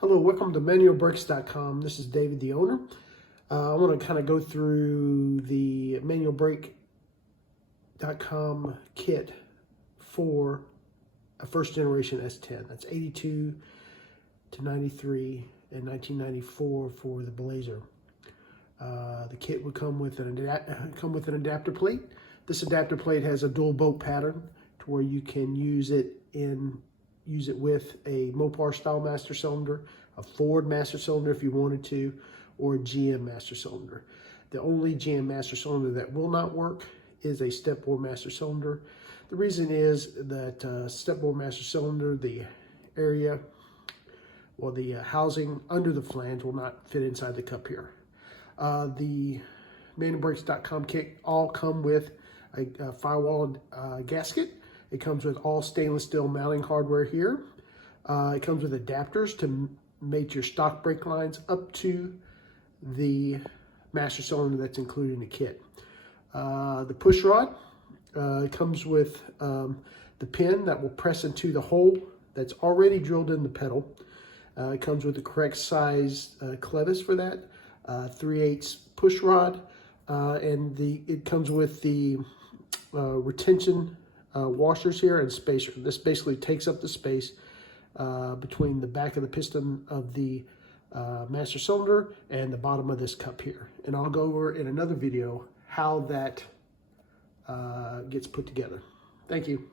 Hello, welcome to manualbrakes.com. This is David, the owner. I want to kind of go through the manualbrake.com kit for a first generation S10. That's 82 to 93 and 1994 for the Blazer. The kit would come with an adapter plate. This adapter plate has a dual bolt pattern to where you can use it with a MOPAR style master cylinder, a Ford master cylinder if you wanted to, or a GM master cylinder. The only GM master cylinder that will not work is a step bore master cylinder. The reason is that step bore master cylinder, the area, well, the housing under the flange will not fit inside the cup here. The manualbrakes.com kit all come with a firewall gasket. It comes with all stainless steel mounting hardware here. It comes with adapters to mate your stock brake lines up to the master cylinder that's included in the kit. The push rod comes with the pin that will press into the hole that's already drilled in the pedal. It comes with the correct size clevis for that, 3/8 push rod, and it comes with the retention washers here and spacer. This basically takes up the space between the back of the piston of the master cylinder and the bottom of this cup here. And I'll go over in another video how that gets put together. Thank you.